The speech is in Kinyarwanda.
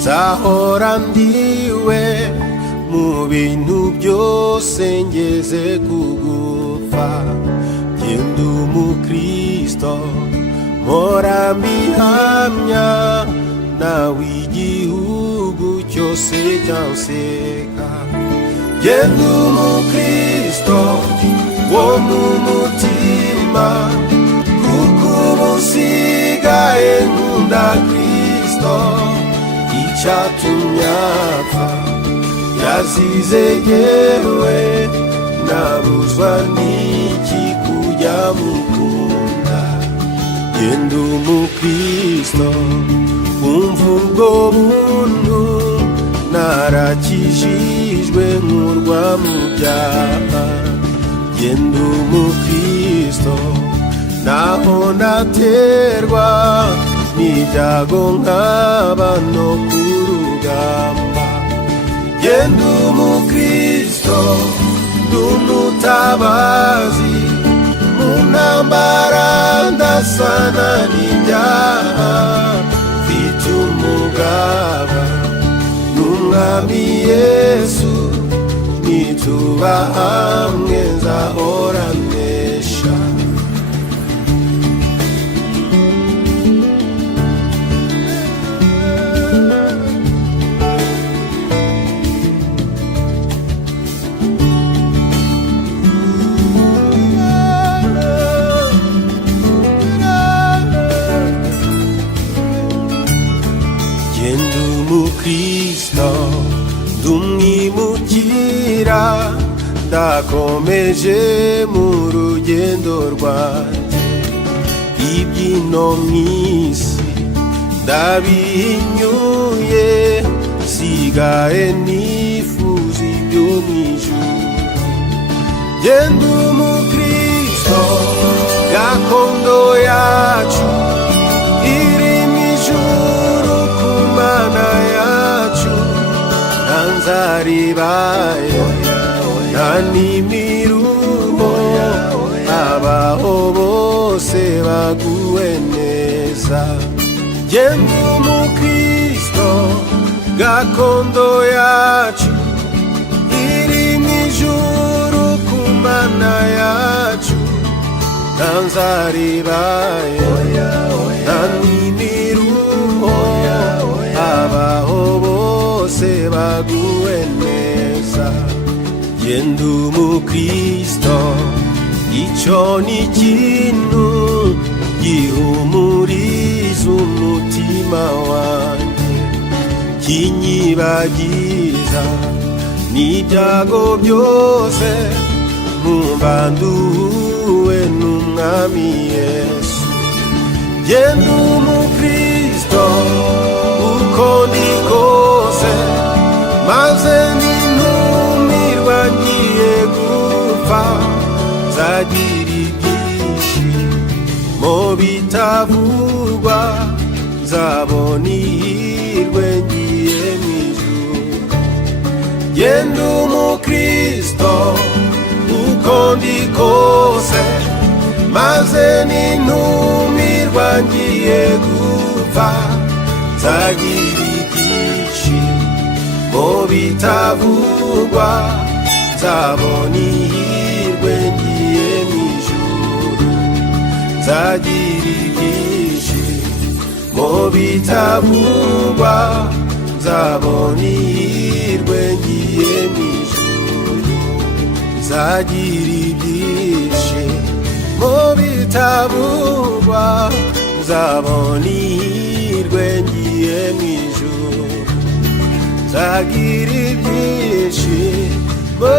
nzahora ndiwe mu bintu byose ngeze kugupfa. Genda umukristo mpora mbihamya, nawe igihugu cyose cyanseka. Genda umukristo wo mu mutima, kuko ubu nsigaye nkunda Kristo. Icyatumye apfa yazize jyewe, nabuzwa n'iki kujya mukunda. Genda umukristo umva ubwo buntu, narakijijwe nkurwa mu byaha. Genda umukristo naho naterwa n'ibyago nkaba no ku rugamba. Genda umukristo n'umutabazi, mu ntambara ndasana n'ibyaha. Mfite umugaba n'umwami Yesu, nituba hamwe nzahora nesha. Genda umukristo ndumwimukira, ndakomeje mu rugendo rwanjye. Iby'ino mw'isi ndabihinyuye, sigaye nifuza ibyo mw'ijuru. Genda umukristo gakondo yacu iri mw'ijuru ku Mana yacu. Nta nzara ibaye, nta n'imiruho, abaho bose baguwe neza. Genda umukristo gakondo yacu iri mw'ijuru ku Mana yacu. Nta nzara ibaye, nta n'imiruho, abaho bose baguwe neza. Genda umukristo icyo ni ikintu gihumuriza umutima wanjye, kinyibagiza n'ibyago byose, nkumva nduhuwe n'umwami Yesu. Genda umukristo uko ndi kose, maze nintumirwa ngiye gupfa. Nzagira ibyishimo bitavugwa, nzabona ihirwe ngiye mw'ijuru. Genda umukristo uko ndi kose, maze nintumirwa ngiye gupfa. Nzagira ibyishimo bitavugwa, nzabona ihirwe ngiye mw'ijuru. Nzagira ibyishimo bitavugwa, nzabona ihirwe ngiye mw'ijuru. Nzagira ibyishimo bitavugwa, nzabona ihirwe ngiye mw'ijuru. Nzagira ibyishimo